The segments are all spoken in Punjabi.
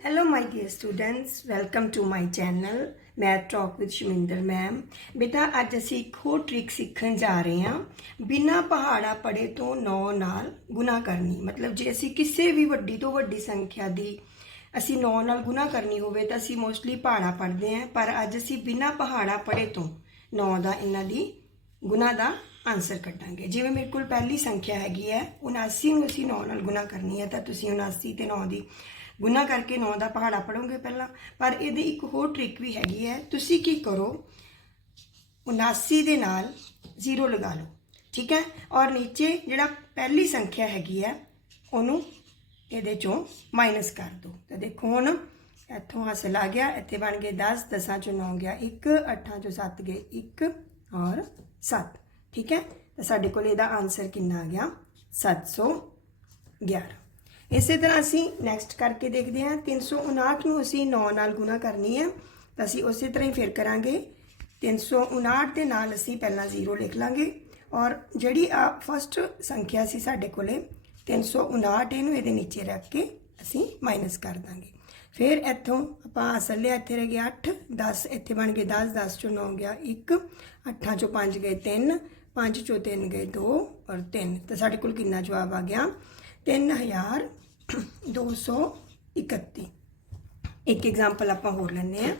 Hello, my dear students. Welcome to my channel. Math Talk with Shaminder ma'am ਬੇਟਾ ਅੱਜ ਅਸੀਂ ਇੱਕ ਹੋਰ ਟ੍ਰਿਕ ਸਿੱਖਣ ਜਾ ਰਹੇ ਹਾਂ ਬਿਨਾ ਪਹਾੜਾ ਪੜੇ ਤੋਂ 9 ਨਾਲ ਗੁਣਾ ਕਰਨੀ ਮਤਲਬ ਜੇ ਅਸੀਂ ਕਿਸੇ ਵੀ ਵੱਡੀ ਤੋਂ ਵੱਡੀ ਸੰਖਿਆ ਦੀ ਅਸੀਂ 9 ਨਾਲ ਗੁਣਾ ਕਰਨੀ ਹੋਵੇ ਤਾਂ ਅਸੀਂ ਮੋਸਟਲੀ ਪਹਾੜਾ ਪੜ੍ਹਦੇ ਹਾਂ ਪਰ ਅੱਜ ਅਸੀਂ ਬਿਨਾ ਪਹਾੜਾ ਪੜੇ ਤੋਂ 9 ਦਾ ਇਹਨਾਂ ਦੀ ਗੁਣਾ ਦਾ ਆਨਸਰ ਕੱਢਾਂਗੇ ਜਿਵੇਂ ਮੇਰੇ ਕੋਲ ਪਹਿਲੀ ਸੰਖਿਆ ਹੈਗੀ ਹੈ 79 ਨੂੰ ਅਸੀਂ 9 ਨਾਲ ਗੁਣਾ ਕਰਨੀ ਹੈ ਤਾਂ ਤੁਸੀਂ 79 ਤੇ 9 ਦੀ ਗੁਣਾ ਕਰਕੇ 9 ਦਾ ਪਹਾੜਾ ਪੜੋਗੇ ਪਹਿਲਾਂ। ਪਰ ਇਹਦੀ ਇੱਕ ਹੋਰ ਟ੍ਰਿਕ ਵੀ ਹੈਗੀ ਹੈ, ਤੁਸੀਂ ਕੀ ਕਰੋ 79 ਦੇ ਨਾਲ ਜ਼ੀਰੋ ਲਗਾ ਲਓ, ਠੀਕ ਹੈ? ਔਰ ਨੀਚੇ ਜਿਹੜਾ ਪਹਿਲੀ ਸੰਖਿਆ ਹੈਗੀ ਹੈ, ਉਹਨੂੰ ਇਹਦੇ ਚੋਂ ਮਾਈਨਸ ਕਰ ਦਿਓ। ਤਾਂ ਦੇਖੋ ਹੁਣ, ਇੱਥੋਂ ਹਾਸਲ ਆ ਗਿਆ, ਇੱਥੇ ਬਣ ਗਏ 10 ਦਸਾਂ ਚੋਂ 9 ਗਿਆ 1 8 ਚੋਂ 7 ਗਏ 1 ਔਰ 7 ਠੀਕ ਹੈ? ਤਾਂ ਸਾਡੇ ਕੋਲ ਇਹਦਾ ਆਨਸਰ ਕਿੰਨਾ ਆ ਗਿਆ? 711 ਇਸੇ ਤਰ੍ਹਾਂ ਅਸੀਂ ਨੈਕਸਟ ਕਰਕੇ ਦੇਖਦੇ ਹਾਂ 359 ਨੂੰ ਅਸੀਂ 9 ਨਾਲ ਗੁਣਾ ਕਰਨੀ ਹੈ, ਤਾਂ ਅਸੀਂ ਉਸੇ ਤਰ੍ਹਾਂ ਹੀ ਫਿਰ ਕਰਾਂਗੇ। 359 ਦੇ ਨਾਲ ਅਸੀਂ ਪਹਿਲਾਂ 0 ਲਿਖ ਲਾਂਗੇ ਔਰ ਜਿਹੜੀ ਆ ਫਸਟ ਸੰਖਿਆ ਸੀ ਸਾਡੇ ਕੋਲੇ 359 ਇਹਨੂੰ ਇਹਦੇ ਨੀਚੇ ਰੱਖ ਕੇ ਅਸੀਂ ਮਾਈਨਸ ਕਰ ਦਾਂਗੇ। ਫਿਰ ਇੱਥੋਂ ਆਪਾਂ ਅਸਲ ਲਿਆ, ਇੱਥੇ ਰਹਿ ਗਿਆ 8 10 ਇੱਥੇ ਬਣ ਗਏ 10 10 ਚੋਂ 9 ਗਿਆ 1 8 ਚੋਂ 5 ਗਏ 3 5 ਚੋਂ 3 ਗਏ 2 ਔਰ 3 ਤਾਂ ਸਾਡੇ ਕੋਲ ਕਿੰਨਾ ਜਵਾਬ ਆ ਗਿਆ? 3231 ਇੱਕ ਐਗਜ਼ਾਮਪਲ ਆਪਾਂ ਹੋਰ ਲੈਣੇ ਆ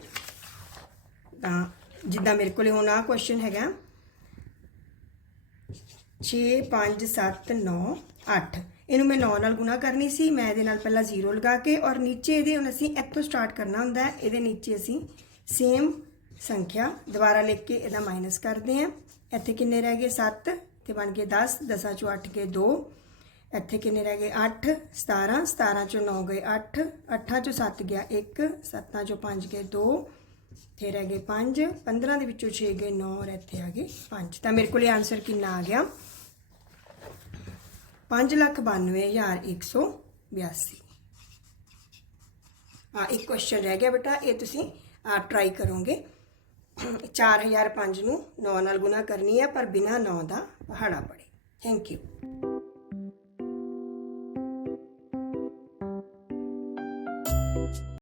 ਤਾਂ ਜਿੱਦਾਂ ਮੇਰੇ ਕੋਲੇ ਹੁਣ ਆ ਕੁਐਸਚਨ ਹੈਗਾ। 6 5 7 9 8 ਇਹਨੂੰ ਮੈਂ 9 ਨਾਲ ਗੁਣਾ ਕਰਨੀ ਸੀ। ਮੈਂ ਇਹਦੇ ਨਾਲ ਪਹਿਲਾਂ 0 ਲਗਾ ਕੇ ਔਰ ਨੀਚੇ ਇਹਦੇ ਹੁਣ ਅਸੀਂ ਇੱਥੋਂ ਸਟਾਰਟ ਕਰਨਾ ਹੁੰਦਾ ਹੈ। ਇਹਦੇ ਨੀਚੇ ਅਸੀਂ ਸੇਮ ਸੰਖਿਆ ਦੁਬਾਰਾ ਲਿਖ ਕੇ ਇਹਦਾ ਮਾਈਨਸ ਕਰਦੇ ਹਾਂ। ਇੱਥੇ ਕਿੰਨੇ ਰਹਿ ਗਏ? 7 ਤੇ ਬਣ ਗਏ 10 10 ਚੋਂ 8 ਕੇ 2 ਇੱਥੇ ਕਿੰਨੇ ਰਹਿ ਗਏ? 8 17 17 ਚੋਂ 9 ਗਏ। 8 8 ਚੋਂ 7 ਗਿਆ। 1 7 ਚੋਂ 5 ਗਏ। 2 ਇੱਥੇ ਰਹਿ ਗਏ 5 15 ਦੇ ਵਿੱਚੋਂ 6 ਗਏ 9 ਔਰ ਇੱਥੇ ਆ ਗਏ 5 ਤਾਂ ਮੇਰੇ ਕੋਲ ਆਨਸਰ ਕਿੰਨਾ ਆ ਗਿਆ? 592182 ਆ ਇੱਕ ਕੁਐਸਚਨ ਰਹਿ ਗਿਆ ਬੇਟਾ। ਇਹ ਤੁਸੀਂ ਟਰਾਈ ਕਰੋਗੇ। 4005 ਨੂੰ 9 ਨਾਲ ਗੁਣਾ ਕਰਨੀ ਹੈ, ਪਰ ਬਿਨਾ 9 ਦਾ ਪਹਾੜਾ ਪੜੇ ਥੈਂਕ ਯੂ